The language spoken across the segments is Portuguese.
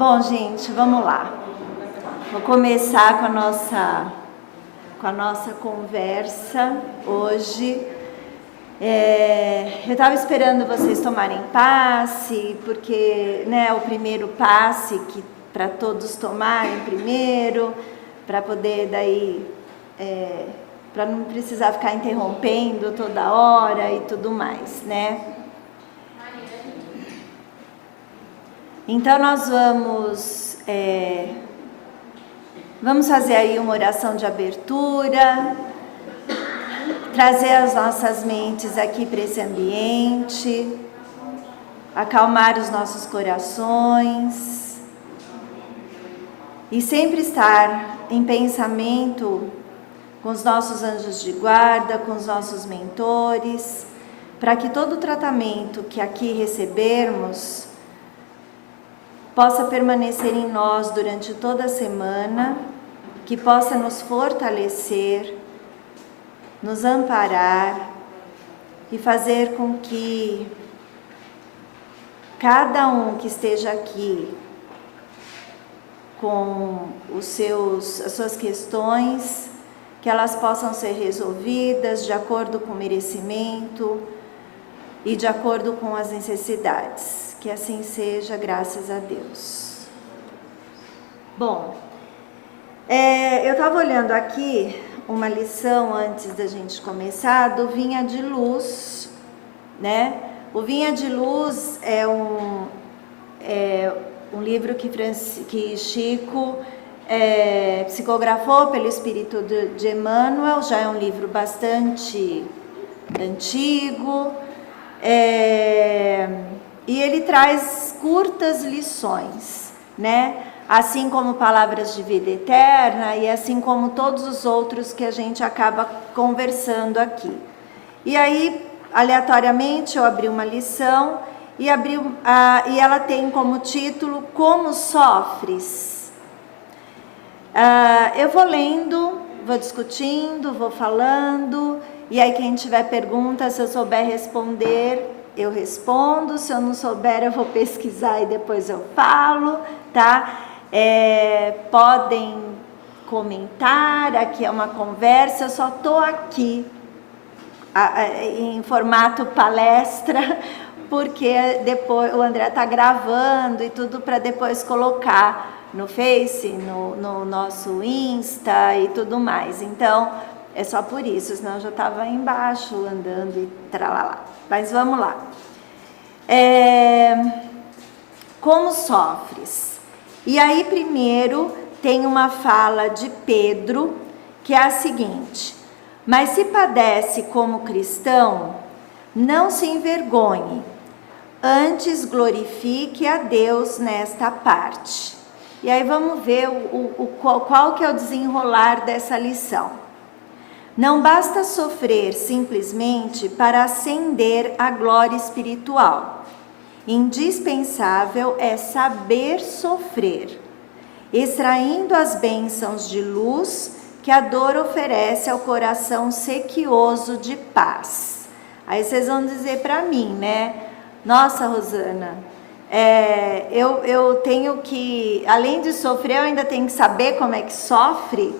Bom, gente, vamos lá. Vou começar com a nossa conversa hoje. Eu estava esperando vocês tomarem passe, porque o primeiro passe que para todos tomarem primeiro, para poder daí, para não precisar ficar interrompendo toda hora e tudo mais, né? Então nós vamos fazer aí uma oração de abertura, trazer as nossas mentes aqui para esse ambiente, acalmar os nossos corações e sempre estar em pensamento com os nossos anjos de guarda, com os nossos mentores, para que todo o tratamento que aqui recebermos possa permanecer em nós durante toda a semana, que possa nos fortalecer, nos amparar e fazer com que cada um que esteja aqui com as suas questões, que elas possam ser resolvidas de acordo com o merecimento e de acordo com as necessidades. Que assim seja, graças a Deus. Bom, eu estava olhando aqui uma lição antes da gente começar do Vinha de Luz, né? O Vinha de Luz é um livro que Chico psicografou pelo Espírito de Emmanuel, já é um livro bastante antigo, e ele traz curtas lições, né? Assim como Palavras de Vida Eterna e assim como todos os outros que a gente acaba conversando aqui. E aí, aleatoriamente, eu abri uma lição e ela tem como título Como Sofres? Eu vou lendo, vou discutindo, vou falando, e aí quem tiver pergunta, se eu souber responder, eu respondo. Se eu não souber, eu vou pesquisar e depois eu falo, tá? Podem comentar, aqui é uma conversa, eu só estou aqui em formato palestra, porque depois o André está gravando e tudo para depois colocar no Face, no nosso Insta e tudo mais. Então, é só por isso, senão eu já estava embaixo andando e tralalá. Mas vamos lá. Como sofres? E aí primeiro tem uma fala de Pedro, que é a seguinte: mas se padece como cristão, não se envergonhe, antes glorifique a Deus nesta parte. E aí vamos ver qual que é o desenrolar dessa lição. Não basta sofrer simplesmente para ascender à glória espiritual. Indispensável é saber sofrer, extraindo as bênçãos de luz que a dor oferece ao coração sequioso de paz. Aí vocês vão dizer para mim, né? Nossa, Rosana, eu tenho que, além de sofrer, eu ainda tenho que saber como é que sofre,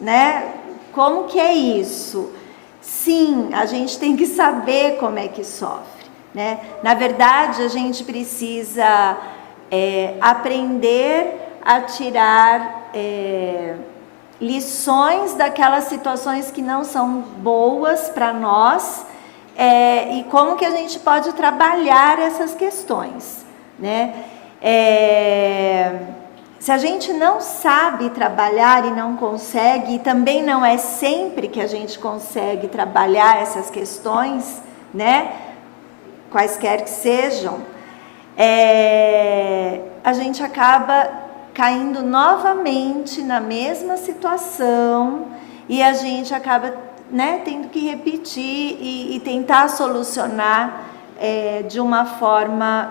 né? Como que é isso? Sim, a gente tem que saber como é que sofre, né? Na verdade, a gente precisa aprender a tirar lições daquelas situações que não são boas para nós, e como que a gente pode trabalhar essas questões, né? Se a gente não sabe trabalhar e não consegue, e também não é sempre que a gente consegue trabalhar essas questões, né? Quaisquer que sejam, a gente acaba caindo novamente na mesma situação e a gente acaba, né, tendo que repetir e tentar solucionar de uma forma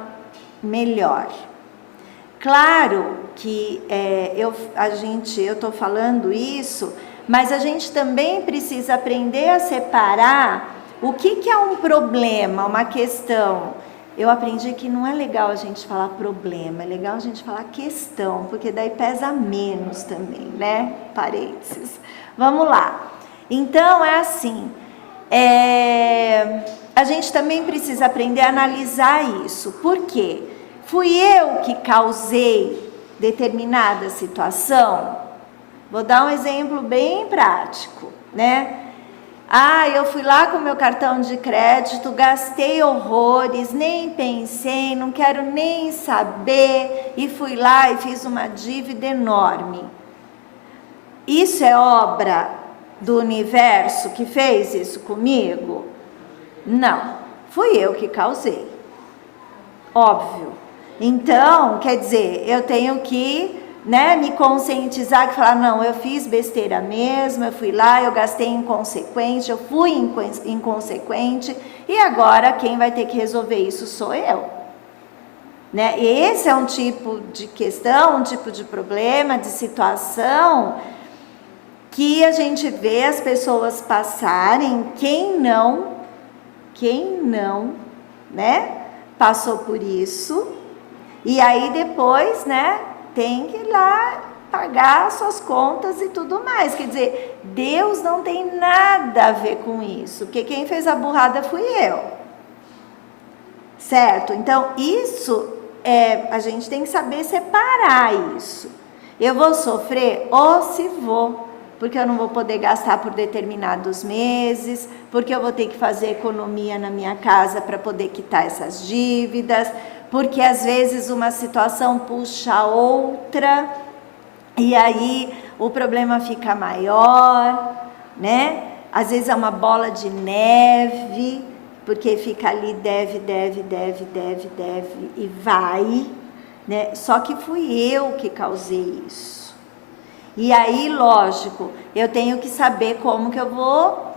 melhor. Claro que eu estou falando isso, mas a gente também precisa aprender a separar o que é um problema, uma questão eu aprendi que não é legal a gente falar problema, é legal a gente falar questão, porque daí pesa menos também, né? Parênteses. Vamos lá. Então, é assim, a gente também precisa aprender a analisar isso. Por quê? Fui eu que causei determinada situação? Vou dar um exemplo bem prático, né? Eu fui lá com meu cartão de crédito, gastei horrores, nem pensei, não quero nem saber, e fui lá e fiz uma dívida enorme. Isso é obra do universo que fez isso comigo? Não, fui eu que causei. Óbvio. Então, quer dizer, eu tenho que, né, me conscientizar, que falar, não, eu fiz besteira mesmo, eu fui lá, eu gastei inconsequente, eu fui inconsequente, e agora quem vai ter que resolver isso sou eu. Né? E esse é um tipo de questão, um tipo de problema, de situação, que a gente vê as pessoas passarem, quem não, né, passou por isso, e aí depois, né, tem que ir lá pagar suas contas e tudo mais. Quer dizer, Deus não tem nada a ver com isso, porque quem fez a burrada fui eu. Certo? Então, isso, a gente tem que saber separar isso. Eu vou sofrer? Se vou, porque eu não vou poder gastar por determinados meses, porque eu vou ter que fazer economia na minha casa para poder quitar essas dívidas, porque às vezes uma situação puxa a outra, e aí o problema fica maior, né? Às vezes é uma bola de neve, porque fica ali, deve, e vai, né? Só que fui eu que causei isso. E aí, lógico, eu tenho que saber como que eu vou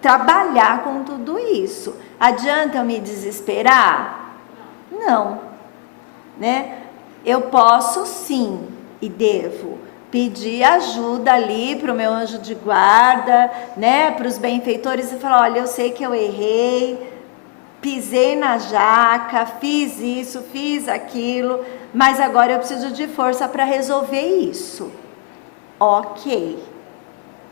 trabalhar com tudo isso. Adianta eu me desesperar? Não, né? Eu posso sim, e devo, pedir ajuda ali para o meu anjo de guarda, né? Para os benfeitores, e falar, olha, eu sei que eu errei, pisei na jaca, fiz isso, fiz aquilo, mas agora eu preciso de força para resolver isso. Ok,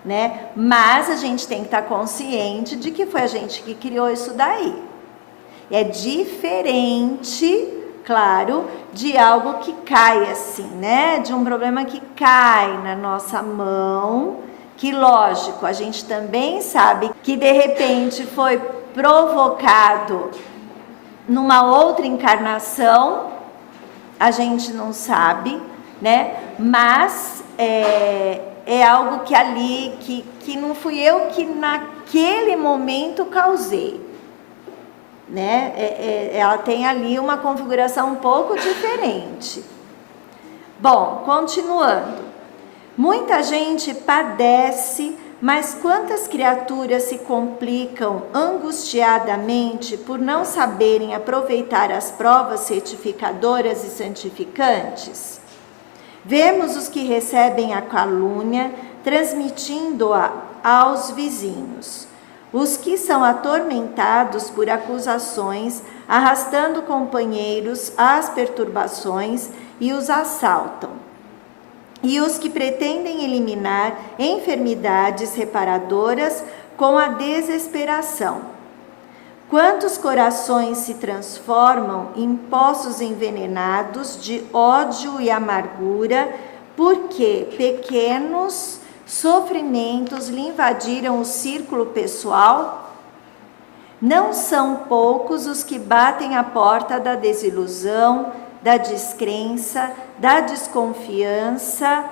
né? Mas a gente tem que estar consciente de que foi a gente que criou isso daí. É diferente, claro, de algo que cai assim, né? De um problema que cai na nossa mão, que lógico, a gente também sabe que de repente foi provocado numa outra encarnação, a gente não sabe, né? Mas é algo que ali, que não fui eu que naquele momento causei, né? Ela tem ali uma configuração um pouco diferente. Bom, continuando. Muita gente padece, mas quantas criaturas se complicam angustiadamente por não saberem aproveitar as provas certificadoras e santificantes? Vemos os que recebem a calúnia, transmitindo-a aos vizinhos. Os que são atormentados por acusações, arrastando companheiros às perturbações e os assaltam. E os que pretendem eliminar enfermidades reparadoras com a desesperação. Quantos corações se transformam em poços envenenados de ódio e amargura, porque pequenos sofrimentos lhe invadiram o círculo pessoal? Não são poucos os que batem a porta da desilusão, da descrença, da desconfiança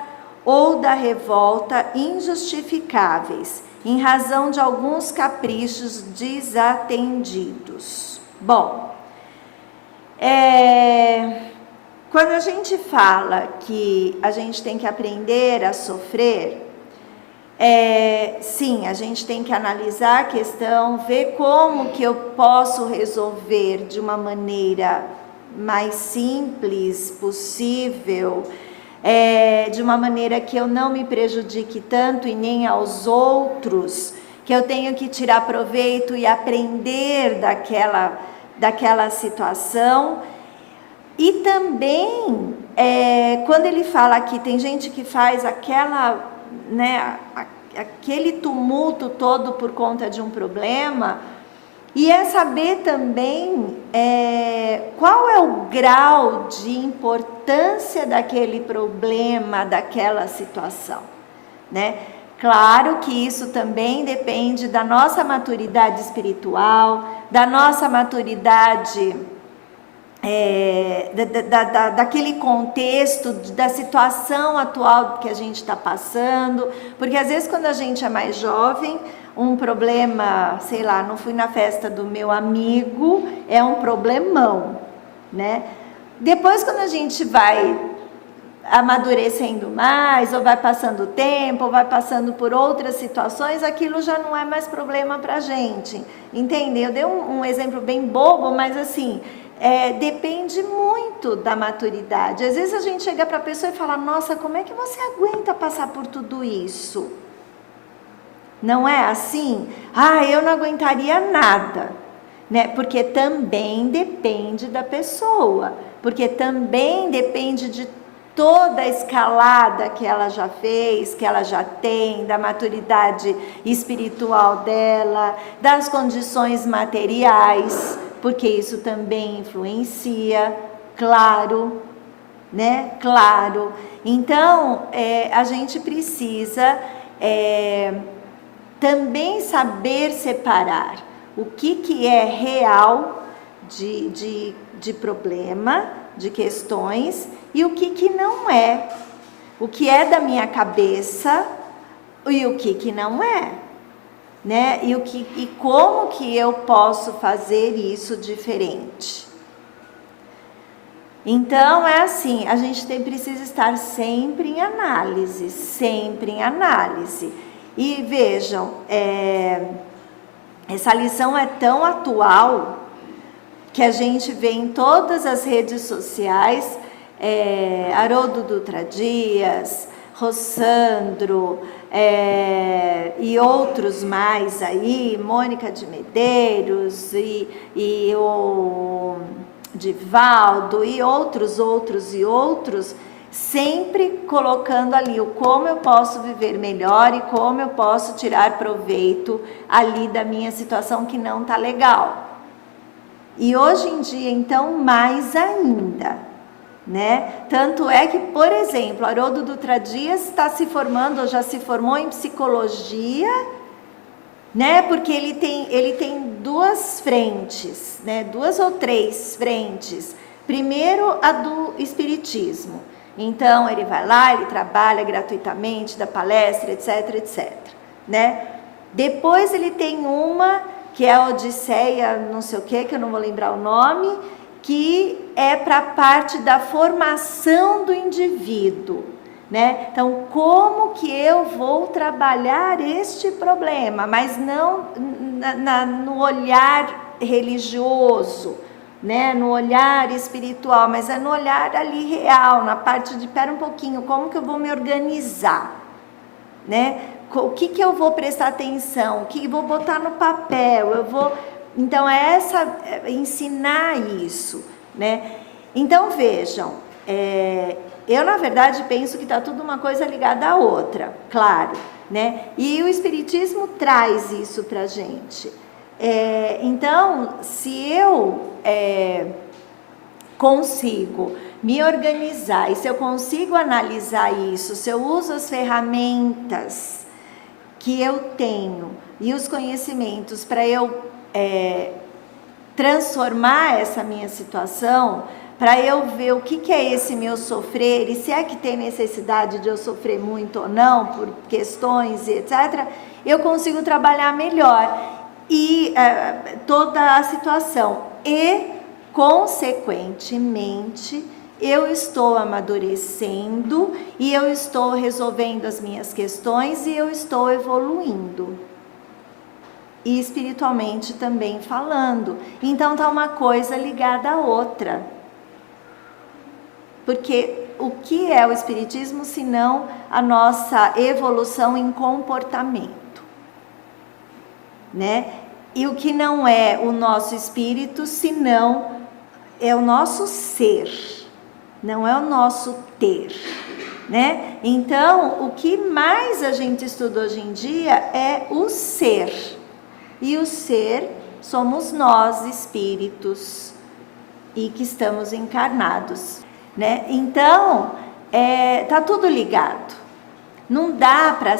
ou da revolta injustificáveis, em razão de alguns caprichos desatendidos. Bom, quando a gente fala que a gente tem que aprender a sofrer, sim, a gente tem que analisar a questão, ver como que eu posso resolver de uma maneira mais simples possível, de uma maneira que eu não me prejudique tanto e nem aos outros, que eu tenho que tirar proveito e aprender daquela situação. E também, quando ele fala aqui, tem gente que faz aquele tumulto todo por conta de um problema, e é saber também qual é o grau de importância daquele problema, daquela situação, né? Claro que isso também depende da nossa maturidade espiritual, da nossa maturidade, daquele contexto, da situação atual que a gente está passando, porque às vezes quando a gente é mais jovem, um problema, sei lá, não fui na festa do meu amigo, é um problemão, né? Depois quando a gente vai amadurecendo mais, ou vai passando o tempo, ou vai passando por outras situações, aquilo já não é mais problema pra gente, entende? Eu dei um exemplo bem bobo, mas assim, depende muito da maturidade. Às vezes a gente chega para a pessoa e fala, nossa, como é que você aguenta passar por tudo isso? Não é assim? Eu não aguentaria nada, né? Porque também depende da pessoa, porque também depende de toda a escalada que ela já fez, que ela já tem, da maturidade espiritual dela, das condições materiais, porque isso também influencia, claro, né? Claro. Então, a gente precisa também saber separar o que é real de problema, de questões, e o que não é. O que é da minha cabeça e o que não é, né? E como que eu posso fazer isso diferente. Então, é assim, a gente precisa estar sempre em análise, sempre em análise. E vejam, essa lição é tão atual que a gente vê em todas as redes sociais, Haroldo Dutra Dias, Rossandro, e outros mais aí, Mônica de Medeiros e o Divaldo e outros, sempre colocando ali o como eu posso viver melhor e como eu posso tirar proveito ali da minha situação que não tá legal. E hoje em dia, então, mais ainda, né? Tanto é que, por exemplo, Haroldo Dutra Dias está se formando, ou já se formou em psicologia, né? Porque ele tem duas frentes, né? 2 ou 3 frentes. Primeiro, a do espiritismo. Então, ele vai lá, ele trabalha gratuitamente, dá palestra, etc, né? Depois ele tem uma, que é a Odisseia, não sei o que eu não vou lembrar o nome, que é para a parte da formação do indivíduo, né? Então, como que eu vou trabalhar este problema, mas não no olhar religioso, né? No olhar espiritual, mas é no olhar ali real, na parte de, pera um pouquinho, como que eu vou me organizar, né? O que eu vou prestar atenção, o que eu vou botar no papel, então ensinar isso, né? Então vejam, eu na verdade penso que está tudo uma coisa ligada à outra, claro, né? E o espiritismo traz isso pra gente. Então, se eu consigo me organizar e se eu consigo analisar isso, se eu uso as ferramentas que eu tenho e os conhecimentos para eu transformar essa minha situação, para eu ver o que é esse meu sofrer e se é que tem necessidade de eu sofrer muito ou não por questões, etc., eu consigo trabalhar melhor toda a situação e, consequentemente, eu estou amadurecendo e eu estou resolvendo as minhas questões e eu estou evoluindo. E espiritualmente também falando. Então tá uma coisa ligada à outra. Porque o que é o espiritismo senão a nossa evolução em comportamento, né? E o que não é o nosso espírito, senão é o nosso ser, não é o nosso ter, né? Então, o que mais a gente estuda hoje em dia é o ser. E o ser somos nós, espíritos, e que estamos encarnados, né? Então, tá tudo ligado. Não dá para...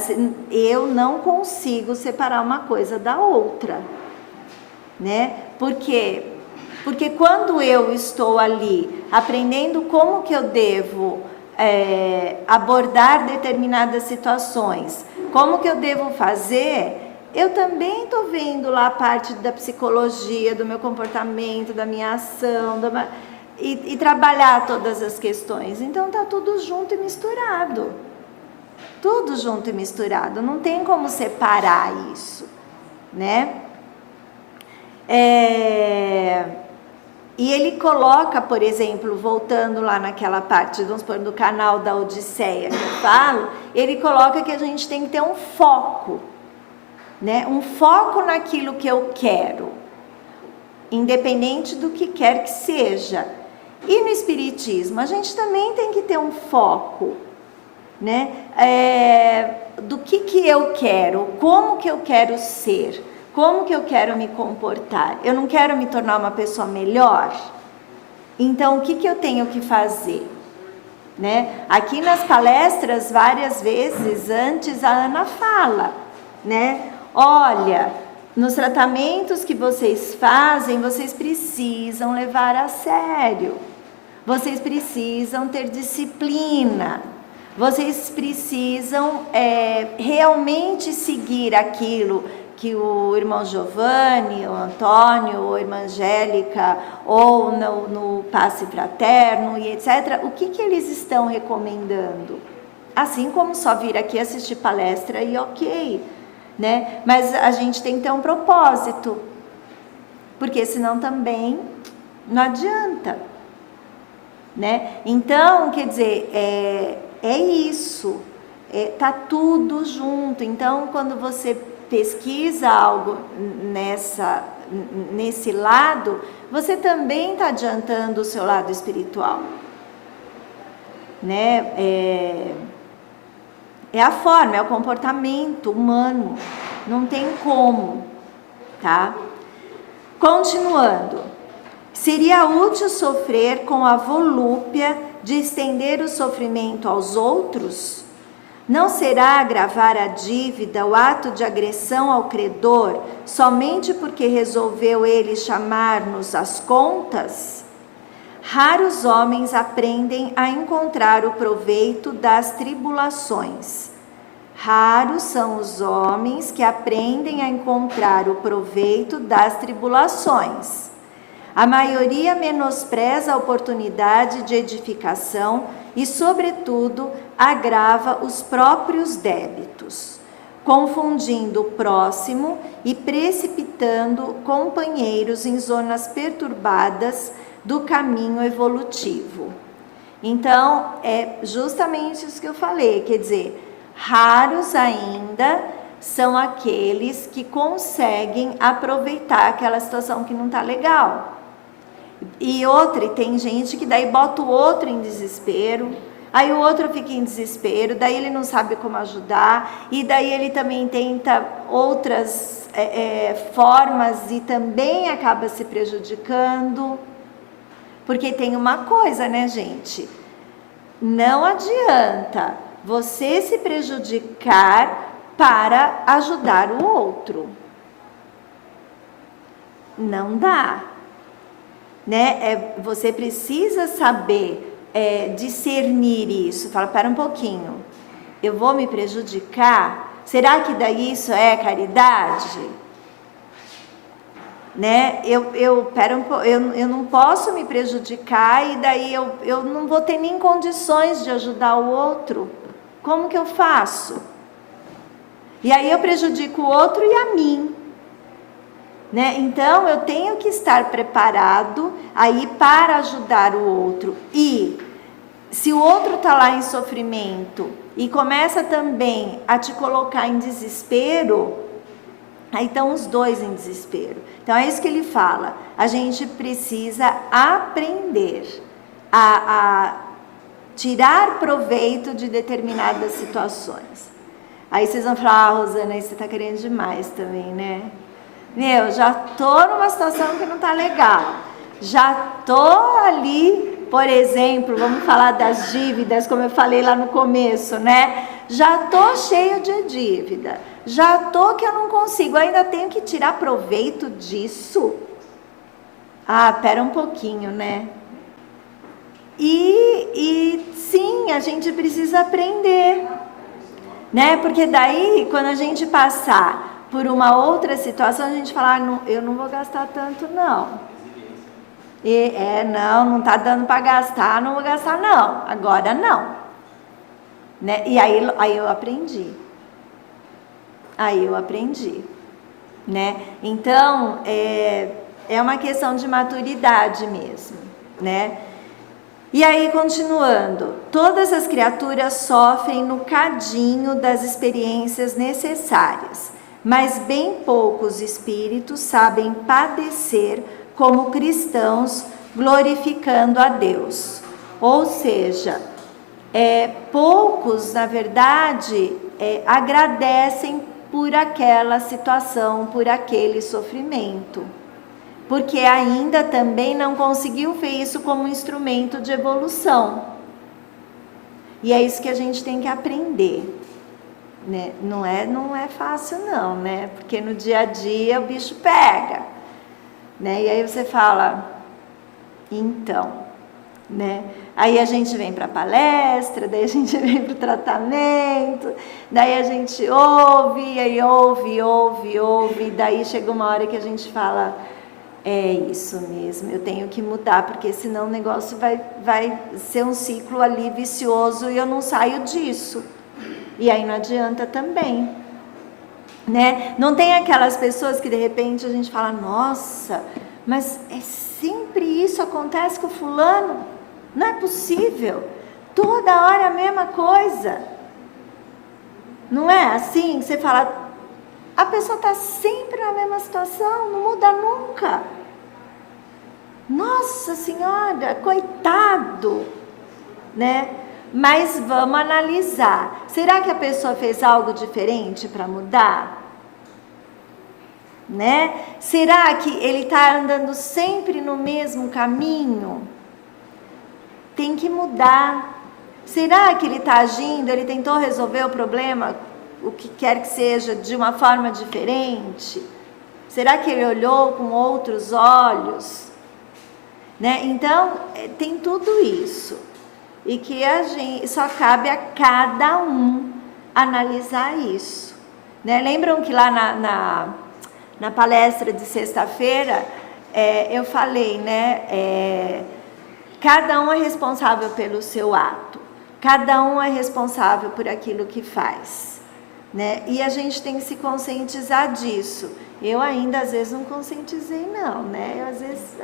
Eu não consigo separar uma coisa da outra, né? Por quê? Porque quando eu estou ali aprendendo como que eu devo abordar determinadas situações, como que eu devo fazer, eu também estou vendo lá a parte da psicologia, do meu comportamento, da minha ação, e trabalhar todas as questões. Então está tudo junto e misturado. Tudo junto e misturado. Não tem como separar isso, né? E ele coloca, por exemplo, voltando lá naquela parte, vamos supor, do canal da Odisseia que eu falo, ele coloca que a gente tem que ter um foco, né? Um foco naquilo que eu quero, independente do que quer que seja. E no Espiritismo, a gente também tem que ter um foco, né? Do que eu quero, como que eu quero ser, como que eu quero me comportar. Eu não quero me tornar uma pessoa melhor? Então, o que eu tenho que fazer? Né? Aqui nas palestras, várias vezes, antes a Ana fala, né? Olha, nos tratamentos que vocês fazem, vocês precisam levar a sério. Vocês precisam ter disciplina. Vocês precisam realmente seguir aquilo que o irmão Giovanni, o Antônio, ou a irmã Angélica, ou no passe fraterno e etc., o que eles estão recomendando? Assim como só vir aqui assistir palestra e ok, né? Mas a gente tem que ter um propósito, porque senão também não adianta, né? Então, quer dizer, é isso, tá tudo junto. Então, quando você pesquisa algo nesse lado, você também está adiantando o seu lado espiritual, né? É a forma, é o comportamento humano, não tem como, tá? Continuando, seria útil sofrer com a volúpia de estender o sofrimento aos outros? Não será agravar a dívida o ato de agressão ao credor somente porque resolveu ele chamar-nos às contas? Raros homens aprendem a encontrar o proveito das tribulações. Raros são os homens que aprendem a encontrar o proveito das tribulações. A maioria menospreza a oportunidade de edificação e, sobretudo, agrava os próprios débitos, confundindo o próximo e precipitando companheiros em zonas perturbadas do caminho evolutivo. Então, é justamente isso que eu falei, quer dizer, raros ainda são aqueles que conseguem aproveitar aquela situação que não está legal. E outra, tem gente que daí bota o outro em desespero, aí o outro fica em desespero, daí ele não sabe como ajudar, e daí ele também tenta outras formas e também acaba se prejudicando. Porque tem uma coisa, né, gente? Não adianta você se prejudicar para ajudar o outro. Não dá. Né? Você precisa saber discernir isso. Fala, pera um pouquinho, eu vou me prejudicar? Será que daí isso é caridade? Né? Eu não posso me prejudicar e daí eu não vou ter nem condições de ajudar o outro. Como que eu faço? E aí eu prejudico o outro e a mim. Né? Então, eu tenho que estar preparado aí para ajudar o outro. E se o outro está lá em sofrimento e começa também a te colocar em desespero, Aí estão os dois em desespero. Então é isso que ele fala. A gente precisa aprender a tirar proveito de determinadas situações. Aí vocês vão falar, Rosana, você está querendo demais também, né? Meu, já tô numa situação que não tá legal. Já tô ali, por exemplo, vamos falar das dívidas, como eu falei lá no começo, né? Já tô cheio de dívida. Já tô que eu não consigo, ainda tenho que tirar proveito disso. Ah, pera um pouquinho, né? E sim, a gente precisa aprender, né? Porque daí, quando a gente passar por uma outra situação, a gente fala, não, eu não vou gastar tanto, não. Não tá dando para gastar, não vou gastar, não. Agora não. Né? E aí eu aprendi. Né? Então, é uma questão de maturidade mesmo, né? E aí, continuando, todas as criaturas sofrem no cadinho das experiências necessárias, mas bem poucos espíritos sabem padecer como cristãos, glorificando a Deus. Ou seja, poucos, na verdade, agradecem por aquela situação, por aquele sofrimento, porque ainda também não conseguiu ver isso como um instrumento de evolução. E é isso que a gente tem que aprender, né? Não é fácil não, né? Porque no dia a dia o bicho pega, né? E aí você fala, então, né? Aí a gente vem para a palestra, daí a gente vem para o tratamento, daí a gente ouve, aí ouve, daí chega uma hora que a gente fala, é isso mesmo, eu tenho que mudar, porque senão o negócio vai ser um ciclo ali vicioso e eu não saio disso. E aí não adianta também, né? Não tem aquelas pessoas que de repente a gente fala, nossa, mas sempre isso acontece com fulano? Não é possível, toda hora a mesma coisa. Não é assim? Você fala, a pessoa está sempre na mesma situação, não muda nunca. Nossa Senhora, coitado, né? Mas vamos analisar. Será que a pessoa fez algo diferente para mudar? Né? Será que ele está andando sempre no mesmo caminho? Tem que mudar. Será que ele está agindo, ele tentou resolver o problema, o que quer que seja, de uma forma diferente? Será que ele olhou com outros olhos? Né? Então, tem tudo isso. E que só cabe a cada um analisar isso. Né? Lembram que lá na palestra de sexta-feira, eu falei, né? Cada um é responsável pelo seu ato. Cada um é responsável por aquilo que faz, né? E a gente tem que se conscientizar disso. Eu ainda, às vezes, não conscientizei, não, né? Eu, às vezes,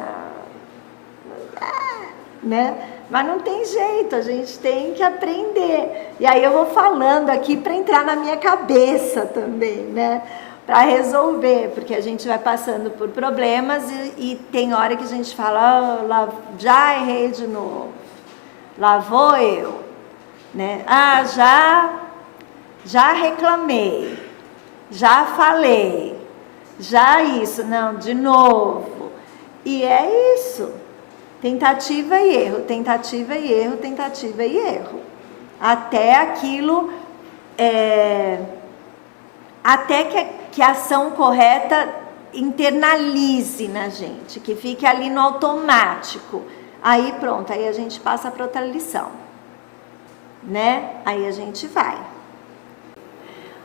né? Mas não tem jeito, a gente tem que aprender. E aí eu vou falando aqui para entrar na minha cabeça também, né? Para resolver, porque a gente vai passando por problemas e tem hora que a gente fala, lá, já errei de novo, lá vou eu, né? Já reclamei, já falei, já isso, não, de novo. E é isso, tentativa e erro, tentativa e erro, tentativa e erro, até aquilo, até que a ação correta internalize na gente, que fique ali no automático. Aí pronto, aí a gente passa para outra lição, né? Aí a gente vai.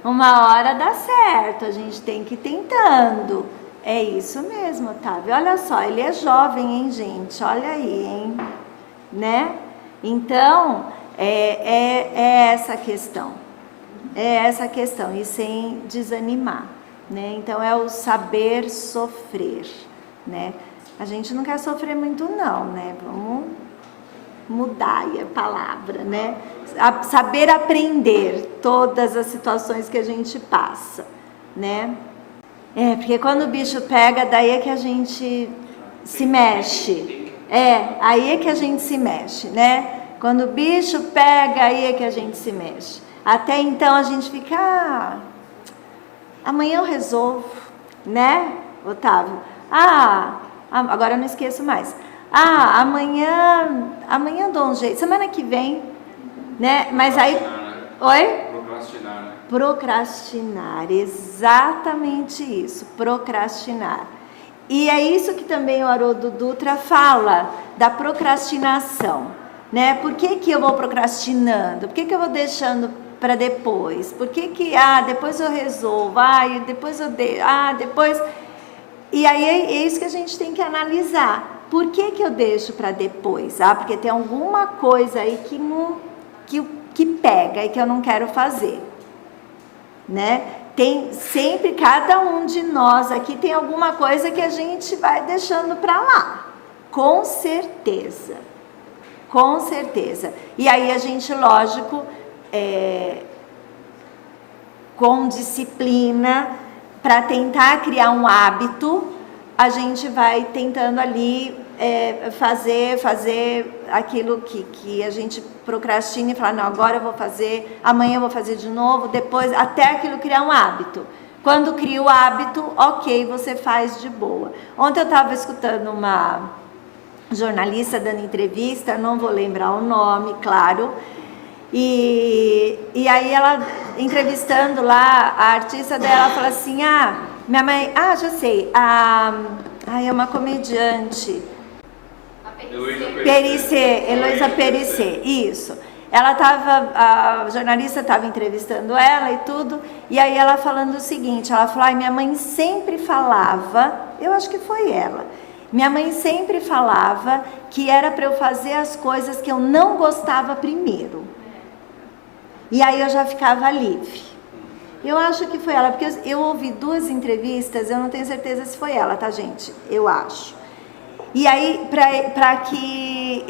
Uma hora dá certo, a gente tem que ir tentando. É isso mesmo, Otávio. Olha só, ele é jovem, hein, gente? Olha aí, hein? Né? Então, é essa questão. É essa questão, e sem desanimar, né? Então, é o saber sofrer, né? A gente não quer sofrer muito, não, né? Vamos mudar aí a palavra, né? Saber aprender todas as situações que a gente passa, né? Porque quando o bicho pega, daí é que a gente se mexe. Aí é que a gente se mexe, né? Quando o bicho pega, aí é que a gente se mexe. Até então a gente fica, amanhã eu resolvo, né, Otávio? Agora eu não esqueço mais. Amanhã eu dou um jeito, semana que vem, né? Mas aí... Oi? Procrastinar, né? Procrastinar, exatamente isso, procrastinar. E é isso que também o Haroldo Dutra fala, da procrastinação, né? Por que eu vou procrastinando? Por que eu vou deixando para depois? Por que depois eu resolvo, depois eu depois... E aí é isso que a gente tem que analisar. Por que eu deixo para depois? Porque tem alguma coisa aí que pega e que eu não quero fazer, né? Tem sempre, cada um de nós aqui tem alguma coisa que a gente vai deixando para lá, com certeza, com certeza. E aí a gente, lógico, com disciplina, para tentar criar um hábito, a gente vai tentando ali fazer aquilo que a gente procrastina e fala, não, agora eu vou fazer, amanhã eu vou fazer de novo, depois, até aquilo criar um hábito. Quando cria o hábito, ok, você faz de boa. Ontem eu estava escutando uma jornalista dando entrevista, não vou lembrar o nome, claro, e aí ela, entrevistando lá, a artista dela fala assim, minha mãe, já sei, é uma comediante, Heloísa Périssé, isso. A jornalista estava entrevistando ela e tudo, e aí ela falando o seguinte, ela falou, minha mãe sempre falava, eu acho que foi ela, minha mãe sempre falava que era para eu fazer as coisas que eu não gostava primeiro, e aí eu já ficava livre. Eu acho que foi ela, porque eu ouvi 2 entrevistas, eu não tenho certeza se foi ela, tá, gente? Eu acho. E aí, para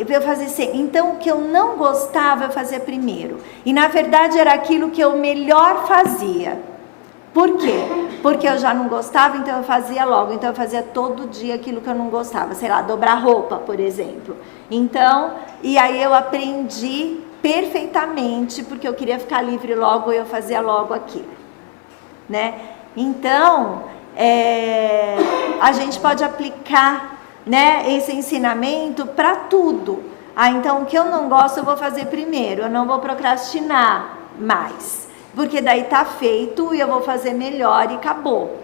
eu fazer assim, então o que eu não gostava eu fazia primeiro. E na verdade era aquilo que eu melhor fazia. Por quê? Porque eu já não gostava, então eu fazia logo. Então eu fazia todo dia aquilo que eu não gostava. Sei lá, dobrar roupa, por exemplo. Então, e aí eu aprendi perfeitamente, porque eu queria ficar livre logo, eu fazia logo aquilo, né? Então, a gente pode aplicar, né, esse ensinamento para tudo. Então o que eu não gosto eu vou fazer primeiro, eu não vou procrastinar mais, porque daí tá feito e eu vou fazer melhor e acabou,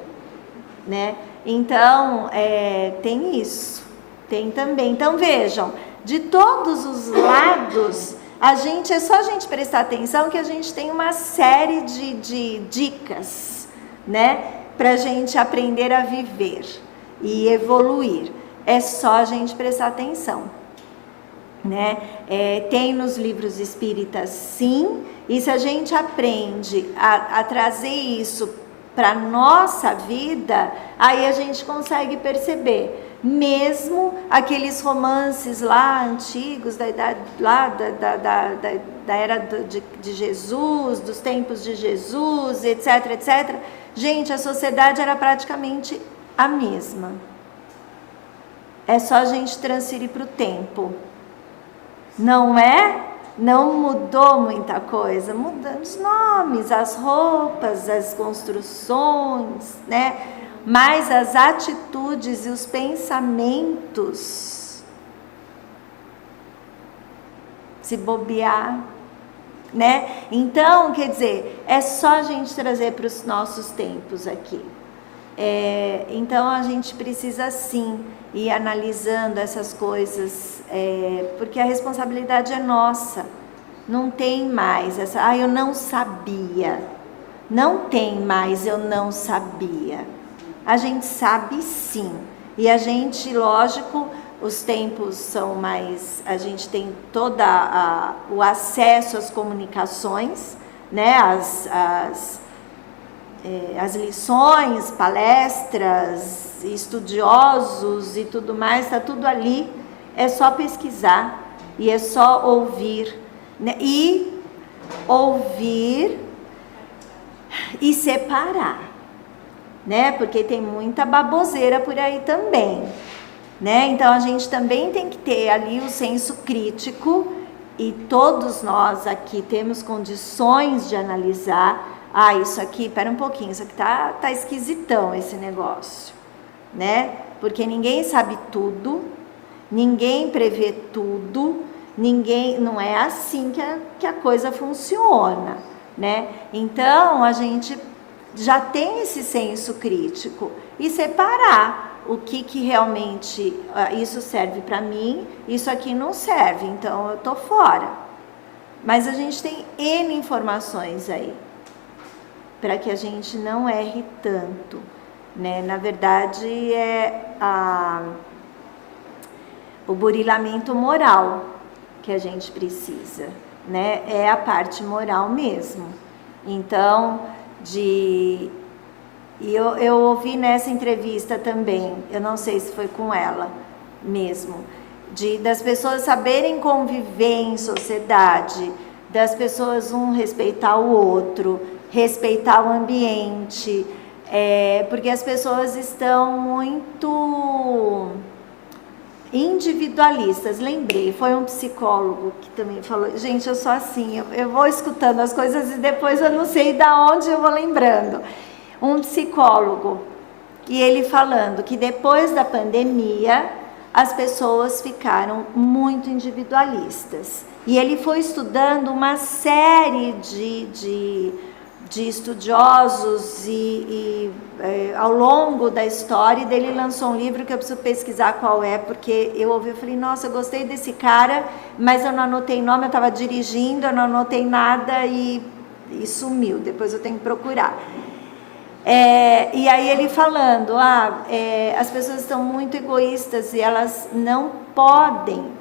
né? Então tem isso, tem também. Então vejam, de todos os lados, é só a gente prestar atenção que a gente tem uma série de dicas, né, pra gente aprender a viver e evoluir. É só a gente prestar atenção, né? Tem nos livros espíritas, sim, e se a gente aprende a trazer isso para nossa vida, aí a gente consegue perceber. Mesmo aqueles romances lá antigos, da idade, lá da era de Jesus, dos tempos de Jesus, etc, etc. Gente, a sociedade era praticamente a mesma. É só a gente transferir para o tempo. Não é? Não mudou muita coisa. Mudam os nomes, as roupas, as construções, né? Mas as atitudes e os pensamentos, se bobear, né? Então, quer dizer, é só a gente trazer para os nossos tempos aqui. Então a gente precisa sim ir analisando essas coisas, porque a responsabilidade é nossa. Não tem mais essa, eu não sabia. Não tem mais eu não sabia. A gente sabe sim. E a gente, lógico, os tempos são mais, a gente tem todo o acesso às comunicações, né? As lições, palestras, estudiosos e tudo mais, está tudo ali, é só pesquisar e é só ouvir, né? E ouvir e separar. né? Porque tem muita baboseira por aí também, né? Então a gente também tem que ter ali o senso crítico, e todos nós aqui temos condições de analisar. Isso aqui, pera um pouquinho, isso aqui tá esquisitão esse negócio, né? Porque ninguém sabe tudo, ninguém prevê tudo, não é assim que a coisa funciona, né? Então a gente já tem esse senso crítico e separar o que realmente isso serve para mim, isso aqui não serve, então eu tô fora. Mas a gente tem N informações aí para que a gente não erre tanto, né? Na verdade é o burilamento moral que a gente precisa, né? É a parte moral mesmo. Então, eu ouvi nessa entrevista também, eu não sei se foi com ela mesmo, das pessoas saberem conviver em sociedade, das pessoas respeitar o outro, respeitar o ambiente, porque as pessoas estão muito individualistas. Lembrei, foi um psicólogo que também falou, gente, eu sou assim, eu vou escutando as coisas e depois eu não sei de onde eu vou lembrando. Um psicólogo, e ele falando que depois da pandemia as pessoas ficaram muito individualistas, e ele foi estudando uma série de estudiosos ao longo da história, e dele lançou um livro que eu preciso pesquisar qual é, porque eu ouvi e falei, nossa, eu gostei desse cara, mas eu não anotei nome, eu estava dirigindo, eu não anotei nada e sumiu, depois eu tenho que procurar. E aí ele falando, as pessoas estão muito egoístas e elas não podem.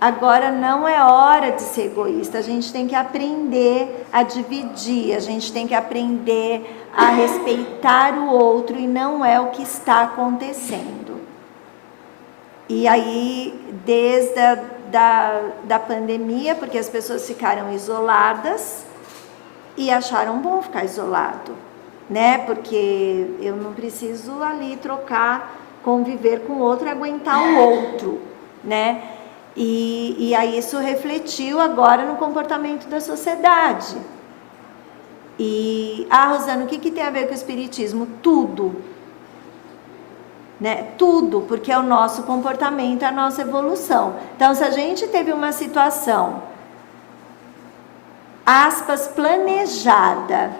Agora não é hora de ser egoísta, a gente tem que aprender a dividir, a gente tem que aprender a respeitar o outro, e não é o que está acontecendo. E aí, desde da pandemia, porque as pessoas ficaram isoladas e acharam bom ficar isolado, né? Porque eu não preciso ali trocar, conviver com o outro, aguentar o outro, né? E aí isso refletiu agora no comportamento da sociedade. Rosana, o que tem a ver com o espiritismo? Tudo, né? Tudo, porque é o nosso comportamento, é a nossa evolução. Então, se a gente teve uma situação, aspas, planejada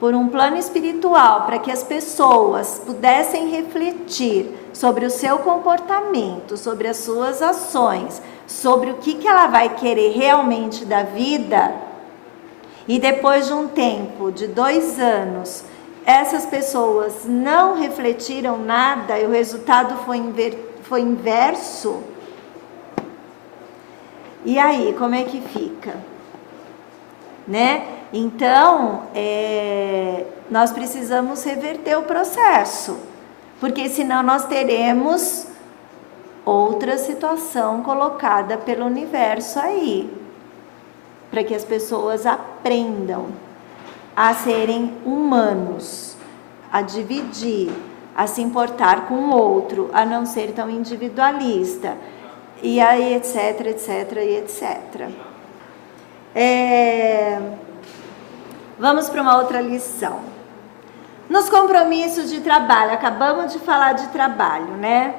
por um plano espiritual, para que as pessoas pudessem refletir sobre o seu comportamento, sobre as suas ações, sobre o que ela vai querer realmente da vida, e depois de um tempo, de 2 anos, essas pessoas não refletiram nada e o resultado foi inverso, e aí, como é que fica? Né? Então, nós precisamos reverter o processo, porque senão nós teremos outra situação colocada pelo universo aí, para que as pessoas aprendam a serem humanos, a dividir, a se importar com o outro, a não ser tão individualista, e aí etc, etc e etc. Vamos para uma outra lição. Nos compromissos de trabalho, acabamos de falar de trabalho, né?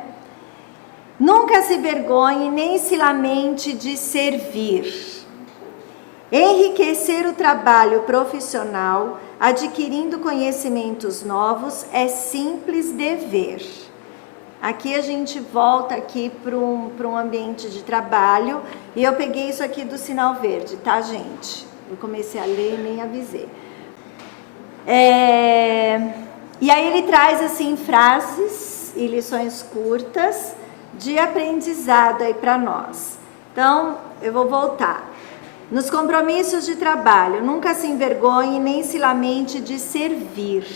Nunca se vergonhe nem se lamente de servir. Enriquecer o trabalho profissional, adquirindo conhecimentos novos, é simples dever. Aqui a gente volta aqui para um ambiente de trabalho, e eu peguei isso aqui do sinal verde, tá, gente? Eu comecei a ler e nem avisei. E aí ele traz assim frases e lições curtas de aprendizado aí para nós. Então, eu vou voltar. Nos compromissos de trabalho, nunca se envergonhe nem se lamente de servir,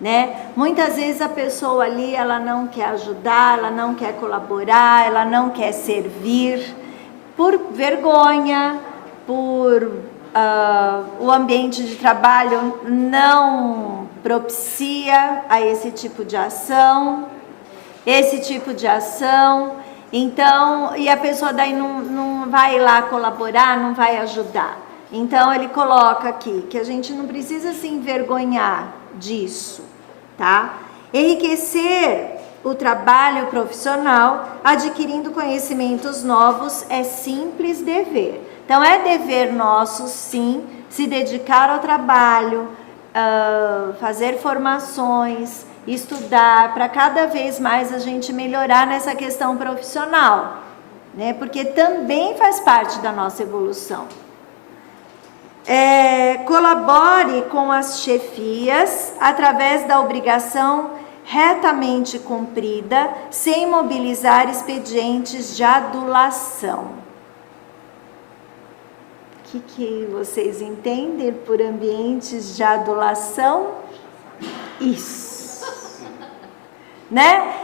né? Muitas vezes a pessoa ali, ela não quer ajudar, ela não quer colaborar, ela não quer servir, por vergonha, por o ambiente de trabalho não propicia a esse tipo de ação, então, e a pessoa daí não vai lá colaborar, não vai ajudar. Então, ele coloca aqui que a gente não precisa se envergonhar disso, tá? Enriquecer o trabalho profissional, adquirindo conhecimentos novos, é simples dever. Então, é dever nosso, sim, se dedicar ao trabalho, fazer formações, estudar, para cada vez mais a gente melhorar nessa questão profissional, né? Porque também faz parte da nossa evolução. Colabore com as chefias através da obrigação retamente cumprida, sem mobilizar expedientes de adulação. O que vocês entendem por ambientes de adulação? Isso, né?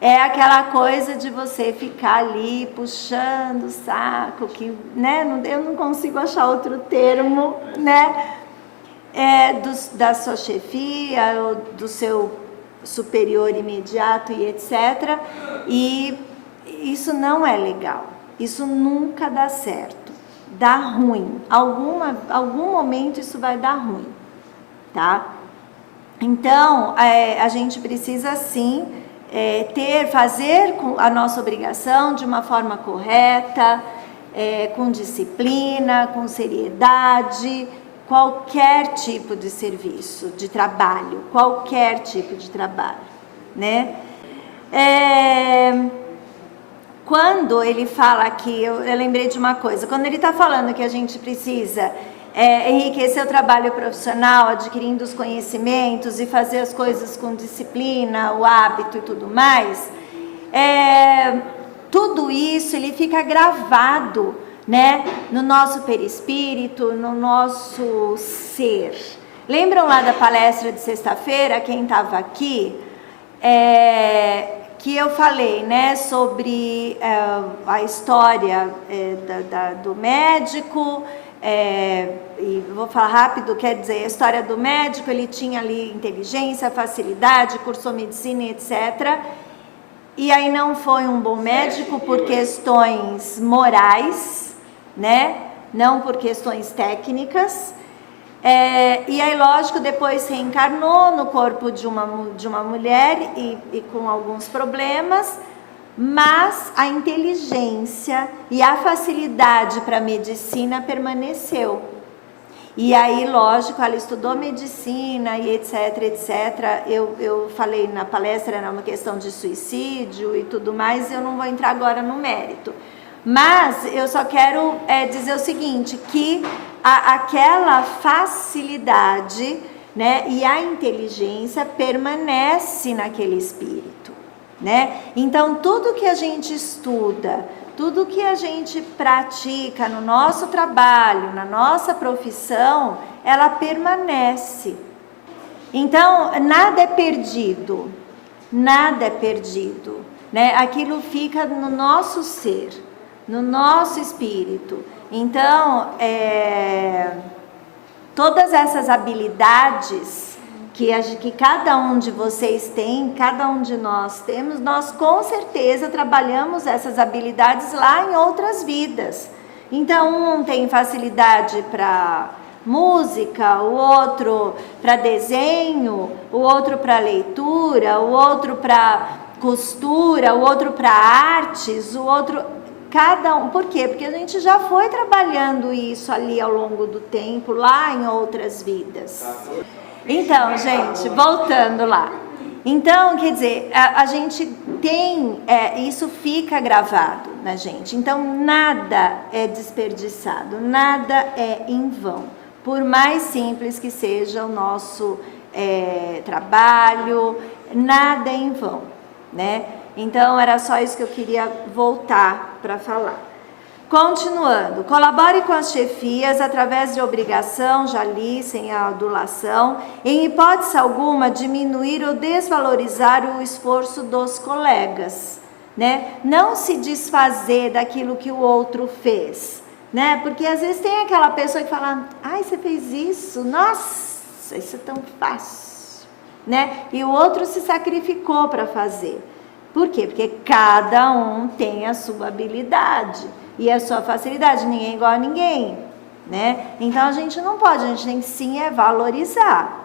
É aquela coisa de você ficar ali puxando o saco, que, né? Eu não consigo achar outro termo, né? Da sua chefia, ou do seu superior imediato e etc. E isso não é legal, isso nunca dá certo, dá ruim, algum momento isso vai dar ruim, tá? Então, a gente precisa sim fazer a nossa obrigação de uma forma correta, com disciplina, com seriedade, qualquer tipo de serviço, de trabalho, qualquer tipo de trabalho, né? Quando ele fala aqui, eu lembrei de uma coisa, quando ele está falando que a gente precisa enriquecer o trabalho profissional, adquirindo os conhecimentos e fazer as coisas com disciplina, o hábito e tudo mais, tudo isso ele fica gravado, né, no nosso perispírito, no nosso ser. Lembram lá da palestra de sexta-feira, quem estava aqui, que eu falei, né, sobre a história do médico, e vou falar rápido, quer dizer, a história do médico, ele tinha ali inteligência, facilidade, cursou medicina, etc., e aí não foi um bom médico por questões morais, né? Não por questões técnicas. E aí, lógico, depois reencarnou no corpo de uma mulher e com alguns problemas, mas a inteligência e a facilidade para a medicina permaneceu. E aí, lógico, ela estudou medicina e etc, etc. Eu falei na palestra, era uma questão de suicídio e tudo mais, eu não vou entrar agora no mérito. Mas eu só quero dizer o seguinte, que aquela facilidade, né, e a inteligência permanece naquele espírito, né? Então, tudo que a gente estuda, tudo que a gente pratica no nosso trabalho, na nossa profissão, ela permanece. Então, nada é perdido, né? Aquilo fica no nosso ser, no nosso espírito. Então, todas essas habilidades que cada um de vocês tem, cada um de nós temos, nós com certeza trabalhamos essas habilidades lá em outras vidas. Então, um tem facilidade para música, o outro para desenho, o outro para leitura, o outro para costura, o outro para artes, o outro... Cada um, por quê? Porque a gente já foi trabalhando isso ali ao longo do tempo, lá em outras vidas. Então, gente, voltando lá. Então, quer dizer, a gente tem, isso fica gravado na gente. Então, nada é desperdiçado, nada é em vão. Por mais simples que seja o nosso trabalho, nada é em vão, né? Então, era só isso que eu queria voltar para falar. Continuando, colabore com as chefias através de obrigação, já li, sem a adulação, em hipótese alguma diminuir ou desvalorizar o esforço dos colegas, né? Não se desfazer daquilo que o outro fez, né? Porque às vezes tem aquela pessoa que fala, ai, você fez isso, nossa, isso é tão fácil, né? E o outro se sacrificou para fazer. Por quê? Porque cada um tem a sua habilidade e a sua facilidade, ninguém é igual a ninguém, né? Então a gente não pode, a gente tem que sim valorizar.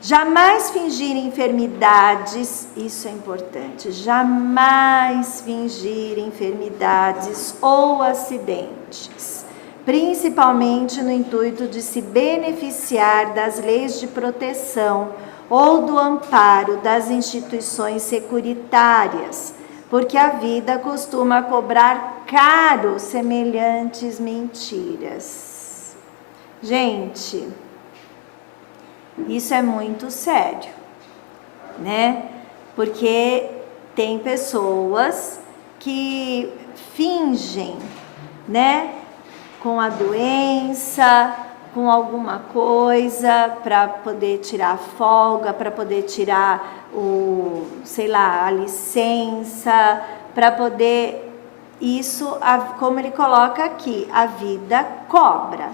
Jamais fingir enfermidades, isso é importante, jamais fingir enfermidades ou acidentes, principalmente no intuito de se beneficiar das leis de proteção ou do amparo das instituições securitárias, porque a vida costuma cobrar caro semelhantes mentiras. Gente, isso é muito sério, né? Porque tem pessoas que fingem, né? Com a doença, com alguma coisa, para poder tirar folga, para poder tirar a licença, para poder... Isso, como ele coloca aqui, a vida cobra.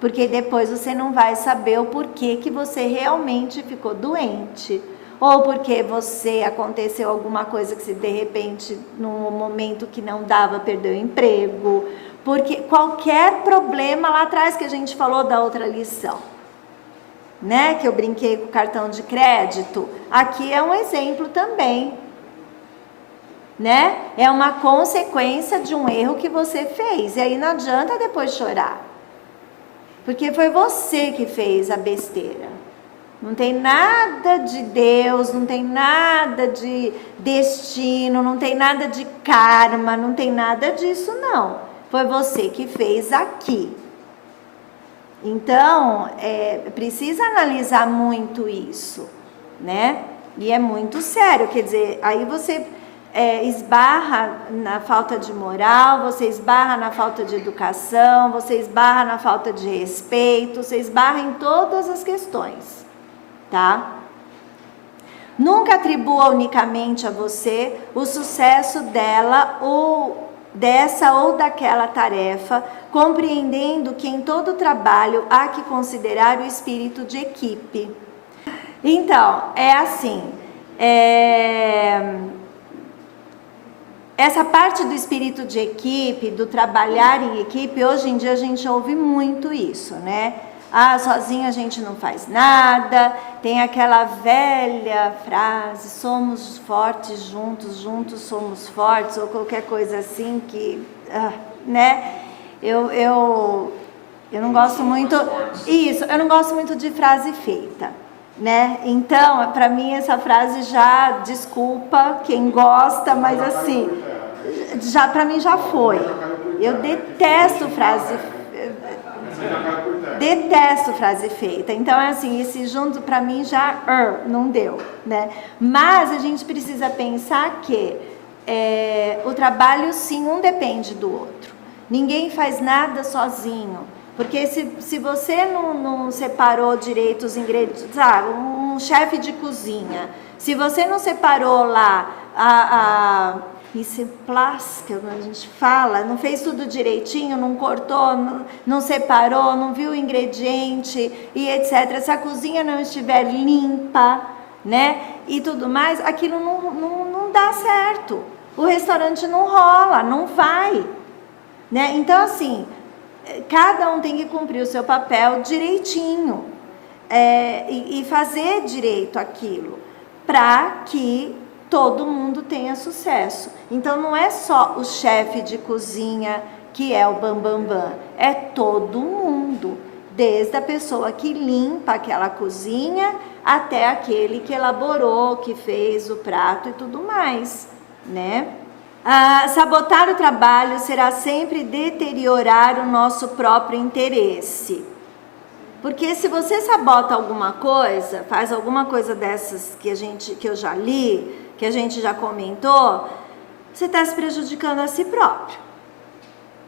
Porque depois você não vai saber o porquê que você realmente ficou doente. Ou porque aconteceu alguma coisa que de repente, num momento que não dava, perdeu o emprego. Porque qualquer problema lá atrás que a gente falou da outra lição, né? Que eu brinquei com o cartão de crédito. Aqui é um exemplo também, né? É uma consequência de um erro que você fez. E aí não adianta depois chorar. Porque foi você que fez a besteira. Não tem nada de Deus, não tem nada de destino, não tem nada de karma, não tem nada disso não. Foi você que fez aqui. Então, precisa analisar muito isso, né? E é muito sério, quer dizer, aí você... esbarra na falta de moral, você esbarra na falta de educação, você esbarra na falta de respeito, você esbarra em todas as questões, tá? Nunca atribua unicamente a você o sucesso dessa ou daquela tarefa, compreendendo que em todo trabalho há que considerar o espírito de equipe. Então, é assim, essa parte do espírito de equipe, do trabalhar em equipe, hoje em dia a gente ouve muito isso, né? Ah, sozinho a gente não faz nada. Tem aquela velha frase, somos fortes juntos, juntos somos fortes, ou qualquer coisa assim que, né? Eu não gosto muito... Isso, eu não gosto muito de frase feita, né? Então, para mim essa frase já, desculpa quem gosta, mas assim, para mim já foi. Eu detesto frase feita. Então é assim, esse junto para mim já não deu, né? Mas a gente precisa pensar que o trabalho sim, um depende do outro. Ninguém faz nada sozinho. Porque se você não separou direito os ingredientes, sabe, um chefe de cozinha, se você não separou lá isso é plástica, a gente fala, não fez tudo direitinho, não cortou, não separou, não viu o ingrediente e etc. Se a cozinha não estiver limpa, né, e tudo mais, aquilo não dá certo. O restaurante não rola, não vai, né? Então, assim... Cada um tem que cumprir o seu papel direitinho e fazer direito aquilo para que todo mundo tenha sucesso. Então não é só o chefe de cozinha que é o bambambam, é todo mundo, desde a pessoa que limpa aquela cozinha até aquele que elaborou, que fez o prato e tudo mais, né? Sabotar o trabalho será sempre deteriorar o nosso próprio interesse. Porque se você sabota alguma coisa, faz alguma coisa dessas que eu já li, que a gente já comentou, você está se prejudicando a si próprio.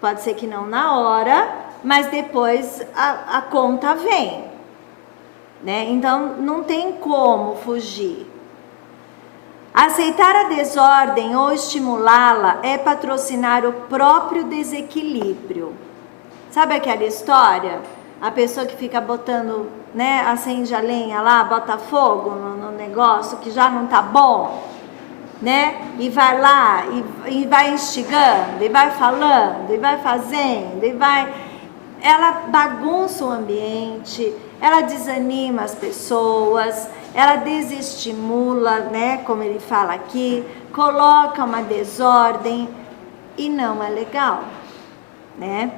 Pode ser que não na hora, mas depois a conta vem, né? Então não tem como fugir. Aceitar a desordem ou estimulá-la é patrocinar o próprio desequilíbrio. Sabe aquela história? A pessoa que fica botando, né, acende a lenha lá, bota fogo no negócio que já não tá bom, né? E vai lá, e vai instigando, e vai falando, e vai fazendo, e vai... Ela bagunça o ambiente, ela desanima as pessoas, ela desestimula, né, como ele fala aqui, coloca uma desordem e não é legal, né?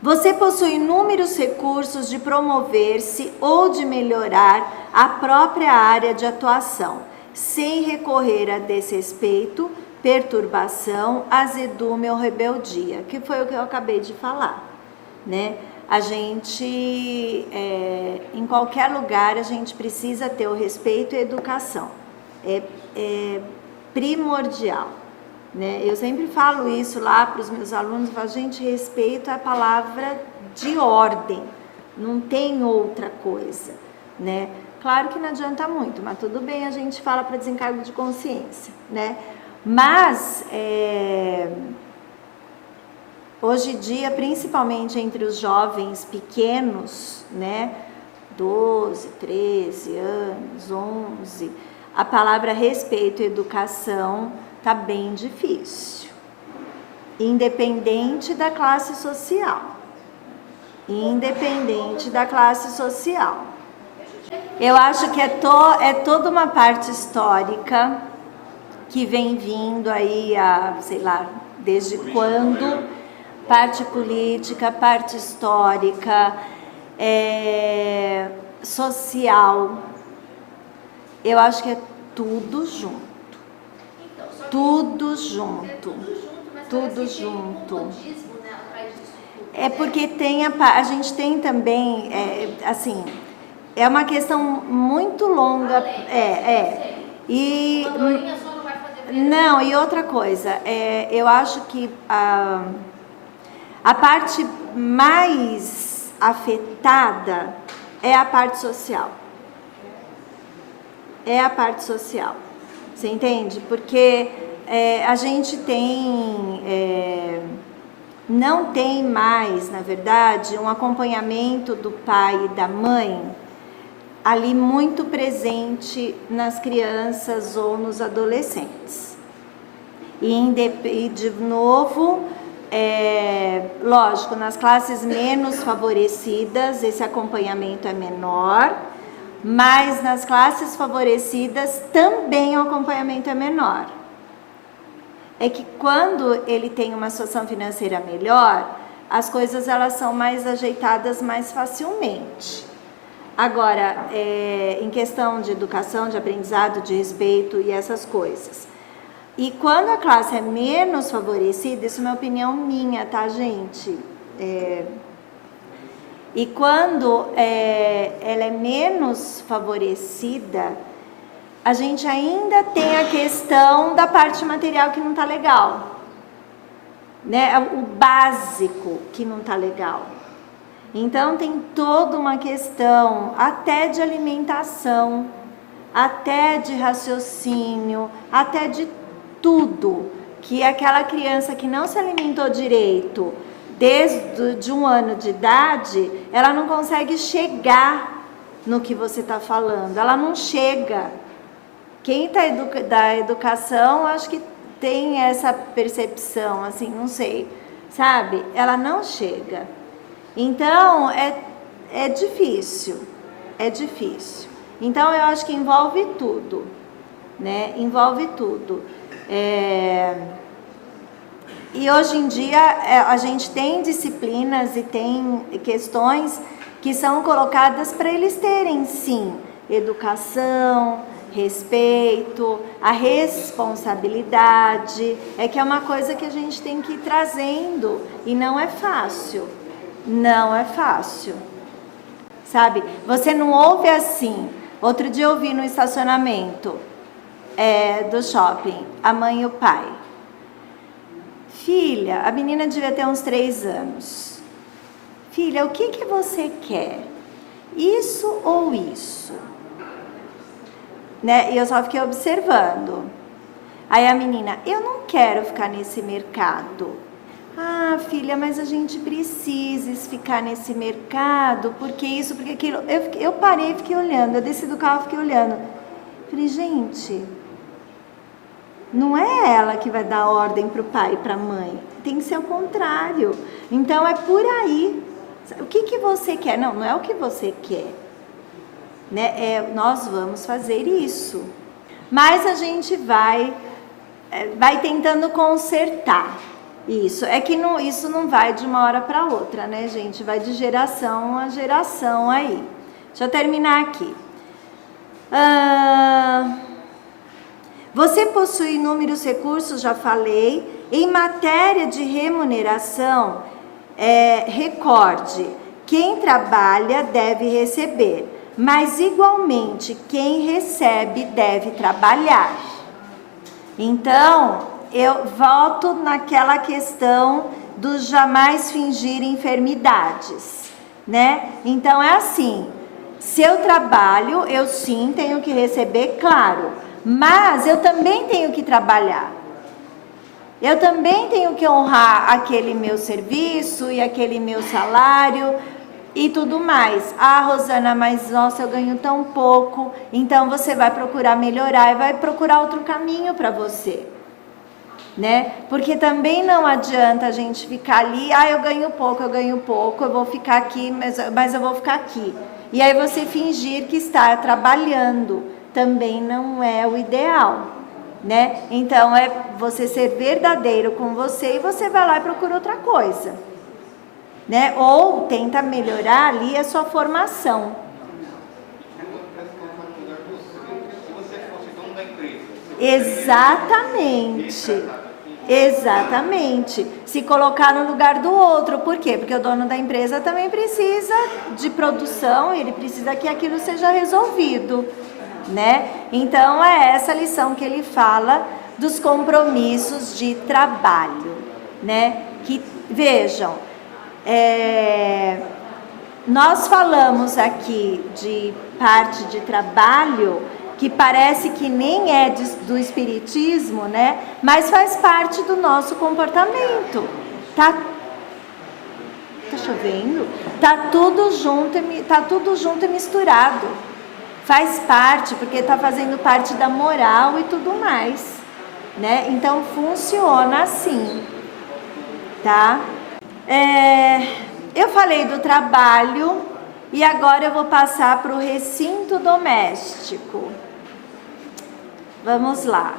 Você possui inúmeros recursos de promover-se ou de melhorar a própria área de atuação, sem recorrer a desrespeito, perturbação, azedume ou rebeldia, que foi o que eu acabei de falar, né? A gente, em qualquer lugar, a gente precisa ter o respeito e a educação. É primordial, né? Eu sempre falo isso lá para os meus alunos, falo, gente, respeito é a palavra de ordem, não tem outra coisa, né? Claro que não adianta muito, mas tudo bem, a gente fala para desencargo de consciência, né? Mas, hoje em dia, principalmente entre os jovens pequenos, né, 12, 13 anos, 11, a palavra respeito e educação tá bem difícil, independente da classe social, independente da classe social. Eu acho que é toda uma parte histórica que vem vindo aí, sei lá, desde quando, parte política, parte histórica, social, eu acho que é tudo junto, tudo junto, tudo junto. É porque a gente tem também, assim, é uma questão muito longa, e não, e outra coisa, eu acho que a parte mais afetada é a parte social. É a parte social. Você entende? Porque a gente não tem mais, na verdade, um acompanhamento do pai e da mãe ali muito presente nas crianças ou nos adolescentes. E de novo, lógico, nas classes menos favorecidas esse acompanhamento é menor, mas nas classes favorecidas também o acompanhamento é menor. É que quando ele tem uma situação financeira melhor, as coisas elas são mais ajeitadas mais facilmente. Agora, em questão de educação, de aprendizado, de respeito e essas coisas. E quando a classe é menos favorecida, isso é uma opinião minha, tá, gente? E quando ela é menos favorecida, a gente ainda tem a questão da parte material que não tá legal, né? O básico que não tá legal. Então tem toda uma questão até de alimentação, até de raciocínio, até de tudo, que aquela criança que não se alimentou direito desde um ano de idade, ela não consegue chegar no que você está falando, ela não chega. Quem está da educação, acho que tem essa percepção, assim, não sei, sabe? Ela não chega. Então, é difícil, é difícil. Então, eu acho que envolve tudo, né? Envolve tudo. E hoje em dia, a gente tem disciplinas e tem questões que são colocadas para eles terem, sim, educação, respeito, a responsabilidade. É que é uma coisa que a gente tem que ir trazendo e não é fácil. Não é fácil, sabe? Você não ouve assim. Outro dia eu vi no estacionamento do shopping, a mãe e o pai. Filha, a menina devia ter uns 3 anos. Filha, o que você quer? Isso ou isso? né? E eu só fiquei observando. Aí a menina, eu não quero ficar nesse mercado. Ah, filha, mas a gente precisa ficar nesse mercado, porque isso, porque aquilo. Eu parei e fiquei olhando, eu desci do carro e fiquei olhando. Falei, gente, não é ela que vai dar ordem para o pai e para a mãe, tem que ser o contrário. Então é por aí. O que você quer? Não, não é o que você quer, né? Nós vamos fazer isso, mas a gente vai tentando consertar isso. É que não, isso não vai de uma hora para outra, né, gente? Vai de geração a geração aí. Deixa eu terminar aqui. Você possui inúmeros recursos, já falei. Em matéria de remuneração, recorde, quem trabalha deve receber, mas igualmente quem recebe deve trabalhar. Então, eu volto naquela questão do jamais fingir enfermidades, né? Então é assim, se eu trabalho, eu sim tenho que receber, claro, mas eu também tenho que trabalhar. Eu também tenho que honrar aquele meu serviço e aquele meu salário e tudo mais. Ah, Rosana, mas nossa, eu ganho tão pouco. Então você vai procurar melhorar e vai procurar outro caminho para você, né? Porque também não adianta a gente ficar ali, eu ganho pouco, eu vou ficar aqui, mas eu vou ficar aqui. E aí você fingir que está trabalhando, também não é o ideal, né? Então é você ser verdadeiro com você e você vai lá e procura outra coisa, né? Ou tenta melhorar ali a sua formação. Exatamente. Exatamente. Se colocar no lugar do outro. Por quê? Porque o dono da empresa também precisa de produção, ele precisa que aquilo seja resolvido, né? Então é essa lição que ele fala dos compromissos de trabalho, né? Que vejam, nós falamos aqui de parte de trabalho que parece que nem é do espiritismo, né? Mas faz parte do nosso comportamento. Tá chovendo? Tá tudo junto e misturado. Faz parte, porque tá fazendo parte da moral e tudo mais, né? Então funciona assim, tá? Eu falei do trabalho e agora eu vou passar para o recinto doméstico. Vamos lá.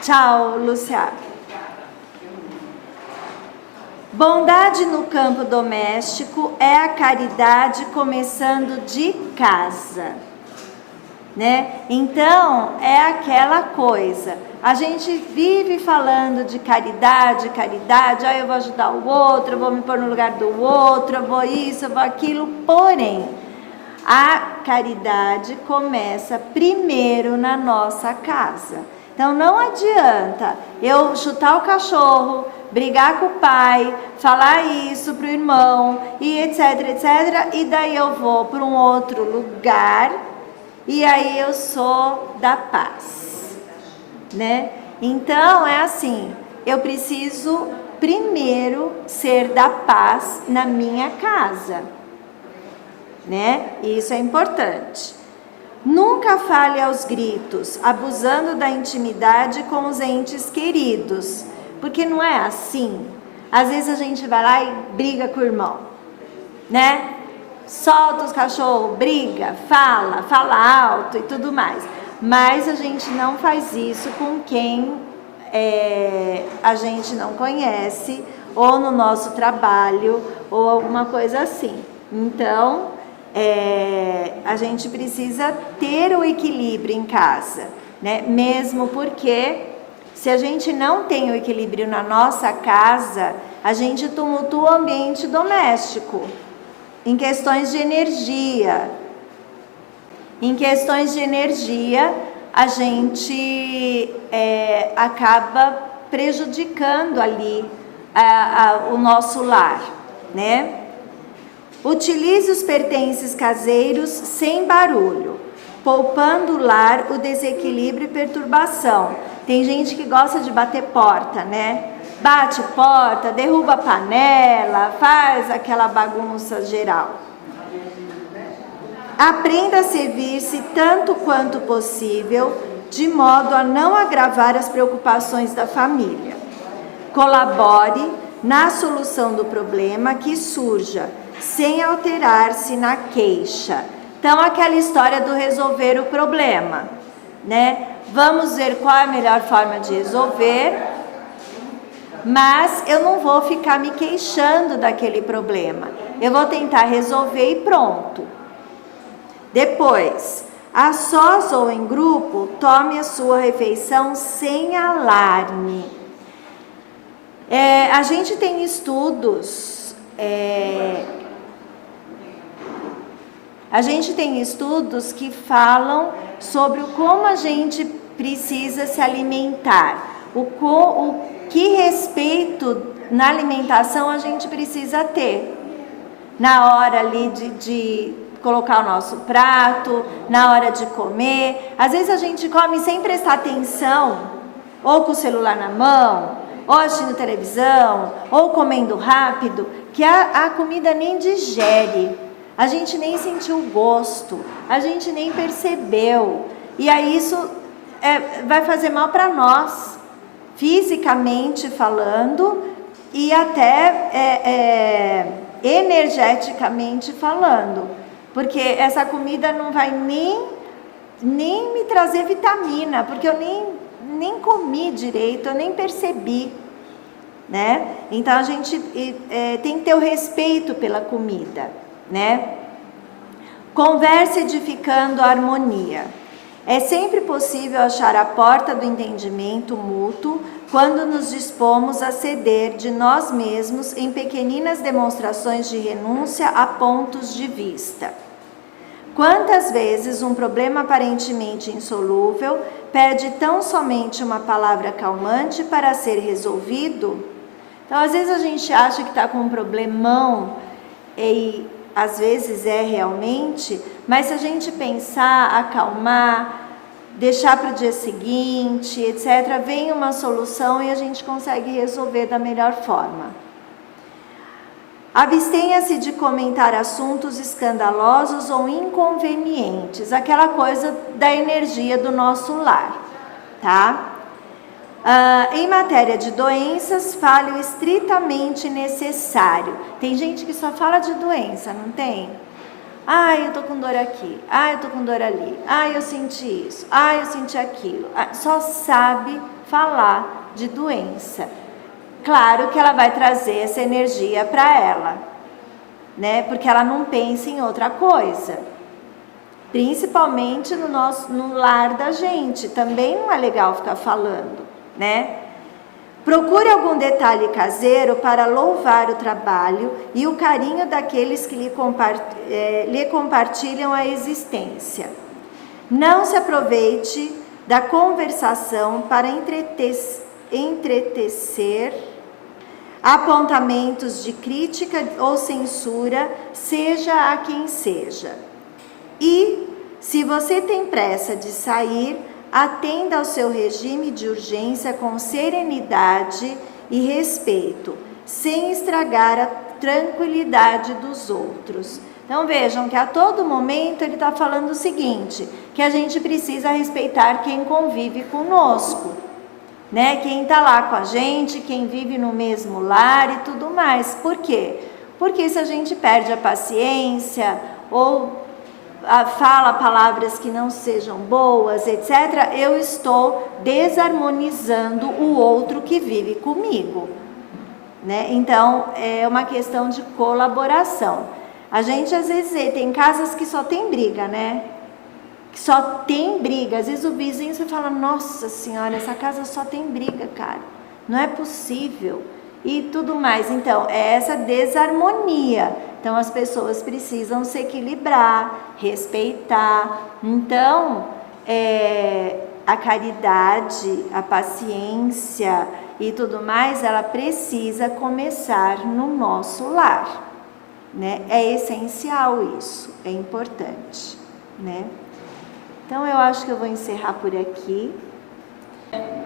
Tchau, Lúcia. Bondade no campo doméstico é a caridade começando de casa, né? Então, é aquela coisa. A gente vive falando de caridade, eu vou ajudar o outro, eu vou me pôr no lugar do outro, eu vou isso, eu vou aquilo, porém, a caridade começa primeiro na nossa casa. Então não adianta eu chutar o cachorro, brigar com o pai, falar isso pro irmão e etc, e daí eu vou para um outro lugar e aí eu sou da paz, né? Então é assim, eu preciso primeiro ser da paz na minha casa, né? Isso é importante. Nunca fale aos gritos, abusando da intimidade com os entes queridos, porque não é assim. Às vezes a gente vai lá e briga com o irmão, né? Solta os cachorros, briga, fala alto e tudo mais. Mas a gente não faz isso com quem a gente não conhece, ou no nosso trabalho, ou alguma coisa assim. Então, a gente precisa ter o equilíbrio em casa, né? Mesmo porque se a gente não tem o equilíbrio na nossa casa, a gente tumultua o ambiente doméstico. Em questões de energia. Em questões de energia, a gente acaba prejudicando ali o nosso lar, né? Utilize os pertences caseiros sem barulho. poupando o lar o desequilíbrio e perturbação. Tem gente que gosta de bater porta, né? Bate porta, derruba a panela, faz aquela bagunça geral. Aprenda a servir-se tanto quanto possível, de modo a não agravar as preocupações da família. Colabore na solução do problema que surja, sem alterar-se na queixa. Então, aquela história do resolver o problema, né? Vamos ver qual é a melhor forma de resolver, mas eu não vou ficar me queixando daquele problema. Eu vou tentar resolver e pronto. Depois, a sós ou em grupo, tome a sua refeição sem alarme. A gente tem estudos, que falam sobre como a gente precisa se alimentar, o que respeito na alimentação a gente precisa ter na hora ali de colocar o nosso prato, na hora de comer. Às vezes a gente come sem prestar atenção, ou com o celular na mão, ou assistindo televisão, ou comendo rápido, que a comida nem digere, a gente nem sentiu o gosto, a gente nem percebeu, e aí isso vai fazer mal para nós, fisicamente falando, e até energeticamente falando, porque essa comida não vai nem me trazer vitamina, porque eu nem comi direito, eu nem percebi, né? Então a gente tem que ter o respeito pela comida, né? Conversa edificando a harmonia. É sempre possível achar a porta do entendimento mútuo quando nos dispomos a ceder de nós mesmos em pequeninas demonstrações de renúncia a pontos de vista. Quantas vezes um problema aparentemente insolúvel pede tão somente uma palavra calmante para ser resolvido? Então, às vezes a gente acha que está com um problemão, e às vezes é realmente, mas se a gente pensar, acalmar, deixar para o dia seguinte, etc., vem uma solução e a gente consegue resolver da melhor forma. Abstenha-se de comentar assuntos escandalosos ou inconvenientes, aquela coisa da energia do nosso lar, tá? Em matéria de doenças, fale o estritamente necessário. Tem gente que só fala de doença, não tem? Eu tô com dor aqui, eu tô com dor ali, eu senti isso, eu senti aquilo. Só sabe falar de doença. Claro que ela vai trazer essa energia para ela, né? Porque ela não pensa em outra coisa. Principalmente no lar da gente, também não é legal ficar falando, né? Procure algum detalhe caseiro para louvar o trabalho e o carinho daqueles que lhe compartilham a existência. Não se aproveite da conversação para entretecer apontamentos de crítica ou censura, seja a quem seja. E, se você tem pressa de sair, atenda ao seu regime de urgência com serenidade e respeito, sem estragar a tranquilidade dos outros. Então vejam que a todo momento ele está falando o seguinte, que a gente precisa respeitar quem convive conosco, né? Quem está lá com a gente, quem vive no mesmo lar e tudo mais. Por quê? Porque se a gente perde a paciência ou fala palavras que não sejam boas, etc., eu estou desarmonizando o outro que vive comigo, né? Então, é uma questão de colaboração. A gente, às vezes, tem casas que só tem briga, né? Que só tem briga. Às vezes o vizinho, você fala, nossa senhora, essa casa só tem briga, cara. Não é possível. E tudo mais. Então, é essa desarmonia. Então, as pessoas precisam se equilibrar, respeitar. Então, a caridade, a paciência e tudo mais, ela precisa começar no nosso lar, né? É essencial isso, é importante, né? Então eu acho que eu vou encerrar por aqui.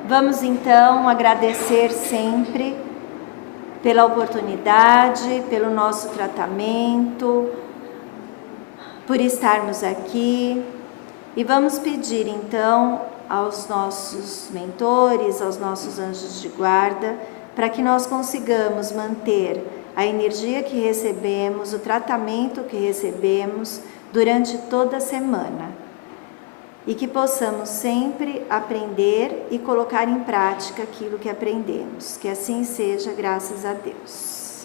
Vamos então agradecer sempre pela oportunidade, pelo nosso tratamento, por estarmos aqui. E vamos pedir então aos nossos mentores, aos nossos anjos de guarda, para que nós consigamos manter a energia que recebemos, o tratamento que recebemos durante toda a semana. E que possamos sempre aprender e colocar em prática aquilo que aprendemos. Que assim seja, graças a Deus.